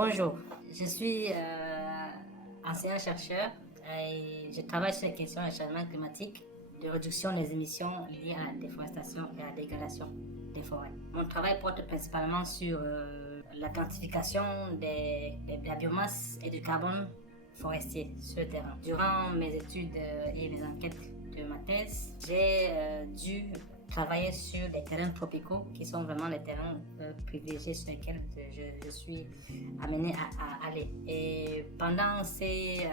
Bonjour, je suis enseignant-chercheur et je travaille sur les questions du changement climatique, de réduction des émissions liées à la déforestation et à la dégradation des forêts. Mon travail porte principalement sur la quantification de la biomasse et du carbone forestier sur le terrain. Durant mes études et mes enquêtes de ma thèse, j'ai dû travailler sur des terrains tropicaux qui sont vraiment les terrains privilégiés sur lesquels je suis amené à aller. Et pendant ces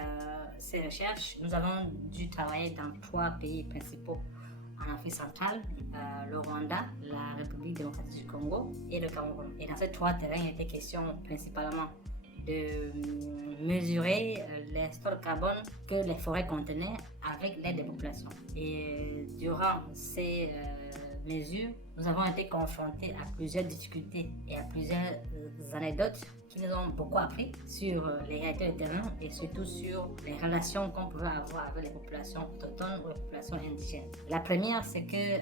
recherches, nous avons dû travailler dans 3 pays principaux en Afrique centrale, le Rwanda, la République démocratique du Congo et le Cameroun. Et dans ces 3 terrains, il était question principalement de mesurer les stocks de carbone que les forêts contenaient avec l'aide des populations. Et durant ces mesures, nous avons été confrontés à plusieurs difficultés et à plusieurs anecdotes qui nous ont beaucoup appris sur les réalités du terrain et surtout sur les relations qu'on pouvait avoir avec les populations autochtones ou les populations indigènes. La première, c'est que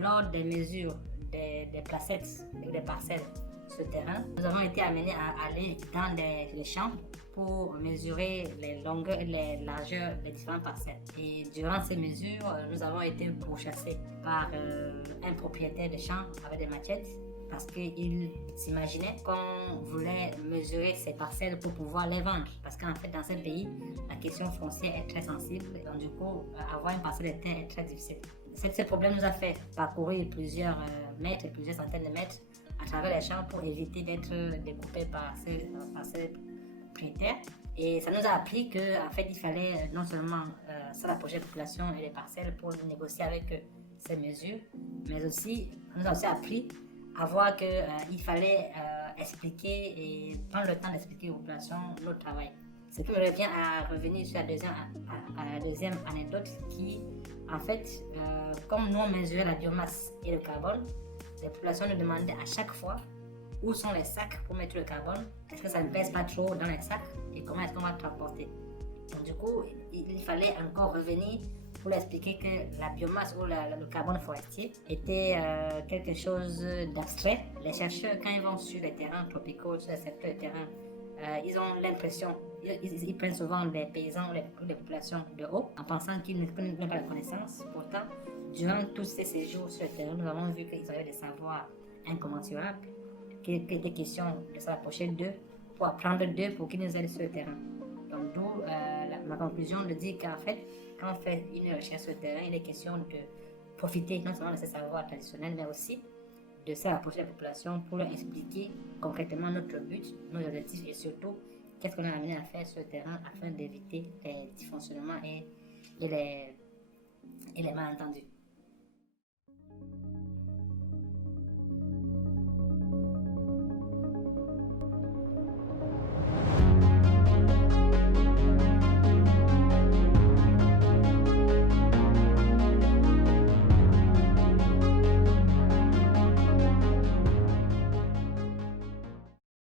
lors des mesures des placettes et des parcelles sur le terrain, nous avons été amenés à aller dans les champs pour mesurer les longueurs et les largeurs des différentes parcelles. Et durant ces mesures, nous avons été pourchassés par un propriétaire de champ avec des machettes parce qu'il s'imaginait qu'on voulait mesurer ces parcelles pour pouvoir les vendre. Parce qu'en fait, dans ce pays, la question foncière est très sensible. Donc du coup, avoir une parcelle de terre est très difficile. Ce problème nous a fait parcourir plusieurs mètres, plusieurs centaines de mètres à travers les champs pour éviter d'être découpés par ces propriétaires. Et ça nous a appris qu'en fait, il fallait non seulement se rapprocher des populations et des parcelles pour négocier avec eux ces mesures, mais aussi, nous a aussi appris à voir qu'il fallait expliquer et prendre le temps d'expliquer aux populations notre travail. Ce qui me revient à revenir sur la deuxième anecdote qui, en fait, comme nous on mesurait la biomasse et le carbone, les populations nous demandaient à chaque fois où sont les sacs pour mettre le carbone, est-ce que ça ne pèse pas trop dans les sacs et comment est-ce qu'on va transporter. Donc du coup, il fallait encore revenir pour leur expliquer que la biomasse ou le carbone forestier était quelque chose d'abstrait. Les chercheurs, quand ils vont sur les terrains tropicaux, sur les secteurs de terrain, ils ont l'impression, ils prennent souvent des paysans ou les populations de haut en pensant qu'ils n'ont pas de connaissances. Pourtant, durant tous ces séjours sur le terrain, nous avons vu qu'ils avaient des savoirs incommensurables, qu'il était question de s'approcher d'eux pour apprendre d'eux pour qu'ils nous aident sur le terrain. Donc d'où ma conclusion de dire qu'en fait, quand on fait une recherche sur le terrain, il est question de profiter non seulement de ces savoirs traditionnels, mais aussi de s'approcher de la population pour leur expliquer concrètement notre but, nos objectifs et surtout qu'est-ce qu'on a amené à faire sur le terrain afin d'éviter les dysfonctionnements et les malentendus.